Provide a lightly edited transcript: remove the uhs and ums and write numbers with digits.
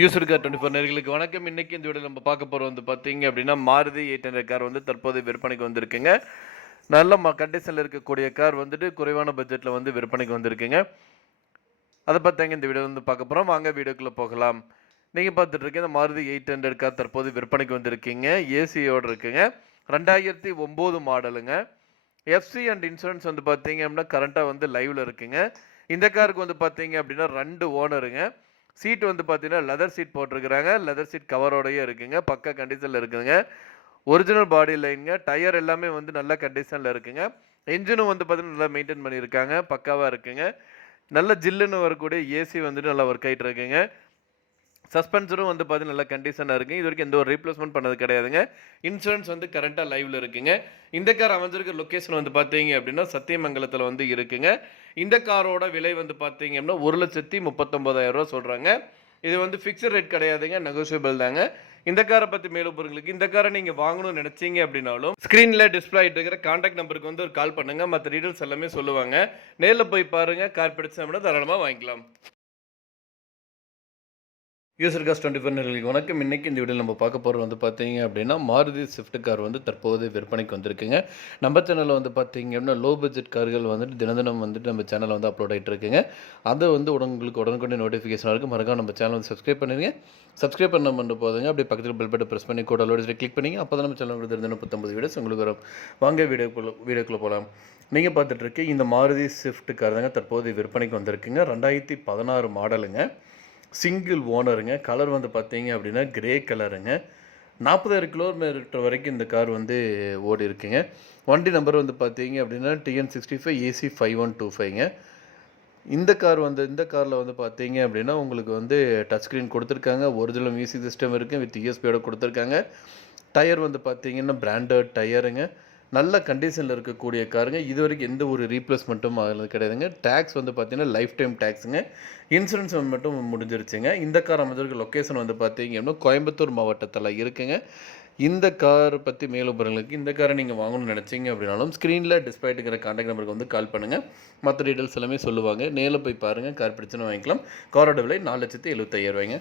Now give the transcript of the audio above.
User car 24 நேயர்களுக்கு வணக்கம். இன்னைக்கு இந்த வீடியோல நம்ம பார்க்க போறது வந்து பார்த்தீங்க அப்படின்னா, மாருதி 800 கார் வந்து தற்போது விற்பனைக்கு வந்திருக்குங்க. நல்ல கண்டிஷன்ல இருக்கக்கூடிய கார் வந்துட்டு குறைவான பட்ஜெட்ல வந்து விற்பனைக்கு வந்திருக்குங்க. அத பத்தாங்க இந்த வீடியோல வந்து பார்க்க போறோம். வாங்க வீடியோக்குள்ள போகலாம். நீங்க பார்த்துட்டு இருக்க இந்த மாருதி 800 கார் தற்போது விற்பனைக்கு வந்திருக்கீங்க. ஏசியோட இருக்குங்க. 2009 மாடலுங்க. எஃப்சி அண்ட் இன்சூரன்ஸ் வந்து பார்த்தீங்க அப்படின்னா, கரண்ட்டா வந்து லைவ்ல இருக்குங்க. இந்த காருக்கு வந்து பார்த்தீங்க அப்படின்னா 2 ஓனருங்க. சீட் வந்து பார்த்தீங்கன்னா, லெதர் சீட் போட்டிருக்கிறாங்க. லெதர் சீட் கவரோடயே இருக்குங்க. பக்கா கண்டிஷன்ல இருக்குதுங்க. ஒரிஜினல் பாடி லைன்ங்க. டயர் எல்லாமே வந்து நல்ல கண்டிஷன்ல இருக்குங்க. என்ஜினும் வந்து பார்த்தீங்கன்னா, நல்லா மெயின்டெயின் பண்ணியிருக்காங்க. பக்காவா இருக்குங்க. நல்ல ஜில்லுன்னு வரக்கூடிய ஏசி வந்துட்டு நல்லா ஒர்க் ஆயிட்டு இருக்குங்க. சஸ்பென்சரும் வந்து பார்த்தீங்கன்னா, நல்ல கண்டிஷனா இருக்குங்க. இதுவரைக்கும் எந்த ஒரு ரீப்ளேஸ்மென்ட் பண்ணது கிடையாதுங்க. இன்சூரன்ஸ் வந்து கரண்ட்டா லைவ்ல இருக்குங்க. இந்த கார் அமைஞ்சிருக்க லொகேஷன் வந்து பார்த்தீங்க அப்படின்னா, சத்தியமங்கலத்தில வந்து இருக்குங்க. இந்த காரோட விலை வந்து பார்த்தீங்க அப்படின்னா, ரூ. 1,39,000 சொல்றாங்க. இது வந்து ஃபிக்ஸ்ட் ரேட் கிடையாதுங்க. நெகோஷியபிள் தாங்க. இந்த கார பத்தி மேலும் பொருட்களுக்கு இந்த கார நீங்க வாங்கணும்னு நினைச்சீங்க அப்படின்னாலும், ஸ்கிரீன்ல டிஸ்ப்ளே ஆயிட்டு இருக்கிற கான்டாக்ட் நம்பருக்கு வந்து ஒரு கால் பண்ணுங்க. மத்த டீடைல்ஸ் எல்லாமே சொல்லுவாங்க. நேர்ல போய் பாருங்க. கார் பிடிச்சா அப்படின்னா தாராளமா வாங்கிக்கலாம். யூசர் காஸ் 24 நேயர்களுக்கு வணக்கம். இன்னைக்கு இந்த வீடியோல நம்ம பார்க்க போறது வந்து பார்த்தீங்க அப்படின்னா, மாருதி ஸ்விஃப்ட் கார் வந்து தற்போது விற்பனைக்கு வந்திருக்குங்க. நம்ம சேனல்ல வந்து பார்த்தீங்க அப்படின்னா, லோ பட்ஜெட் கார்கள் வந்துட்டு தினம் வந்துட்டு நம்ம சேனல்ல வந்து அப்லோட் ஆயிட்டு இருக்குங்க. அது வந்து உங்களுக்கு உடனுக்குடனே நோட்டிஃபிகேஷன் இருக்கும். மறக்காம நம்ம சேனல் வந்து சப்ஸ்கிரைப் பண்ணிருங்க. சப்ஸ்கிரைப் பண்ண மட்டும் போதுங்க. அப்படியே பக்கத்துல பெல் பட்டன் பிரஸ் பண்ணி கூட ஆல் கிளிக் பண்ணீங்க. அப்பதான் நம்ம சேனல்ல தினம் 19 வீடியோஸ் உங்களுக்கு வரும். வாங்க வீடியோக்குள்ள போலாம். நீங்க பார்த்துட்டு இருக்க இந்த மாருதி ஸ்விஃப்ட் கார் தாங்க தற்போது விற்பனைக்கு வந்திருக்குங்க. 2016 மாடலுங்க. சிங்கிள் ஓனருங்க. கலர் வந்து பார்த்தீங்க அப்படின்னா, கிரே கலருங்க. 40,000 கிலோமீட்டர் வரைக்கும் இந்த கார் வந்து ஓடியிருக்குங்க. வண்டி நம்பர் வந்து பார்த்தீங்க அப்படின்னா, TN65 AC 5125ங்க. இந்த காரில் வந்து பார்த்தீங்க அப்படின்னா, உங்களுக்கு வந்து டச் ஸ்க்ரீன் கொடுத்துருக்காங்க. ஒரிஜினல் மியூசிக் சிஸ்டம் இருக்குது. வித் ESPயோட கொடுத்துருக்காங்க. டயர் வந்து பார்த்தீங்கன்னா, பிராண்டட் டயருங்க. நல்ல கண்டிஷனில் இருக்கக்கூடிய காருங்க. இதுவரைக்கும் எந்த ஒரு ரீப்ளேஸ்மெண்ட்டும் ஆனது கிடையாதுங்க. டேக்ஸ் வந்து பார்த்தீங்கன்னா, லைஃப் டைம் டேக்ஸுங்க. இன்சூரன்ஸ் மட்டும் முடிஞ்சிருச்சுங்க. இந்த கார் அமைஞ்சிருக்க லொக்கேஷன் வந்து பார்த்தீங்க அப்படின்னா, கோயம்புத்தூர் மாவட்டத்தில் இருக்குங்க. இந்த கார் பற்றி மேலும் விவரங்களுக்கு இந்த காரை நீங்கள் வாங்கணும்னு நினச்சிங்க அப்படின்னாலும், ஸ்க்ரீனில் டிஸ்பிளே இருக்கிற கான்டாக்ட் நம்பருக்கு வந்து கால் பண்ணுங்கள். மற்ற டீட்டெயில்ஸ் எல்லாமே சொல்லுவாங்க. நேரில் போய் பாருங்கள். கார் பிடிச்சுன்னு வாங்கிக்கலாம். காரோட விலை 4,75,000 ரூபாய்ங்க.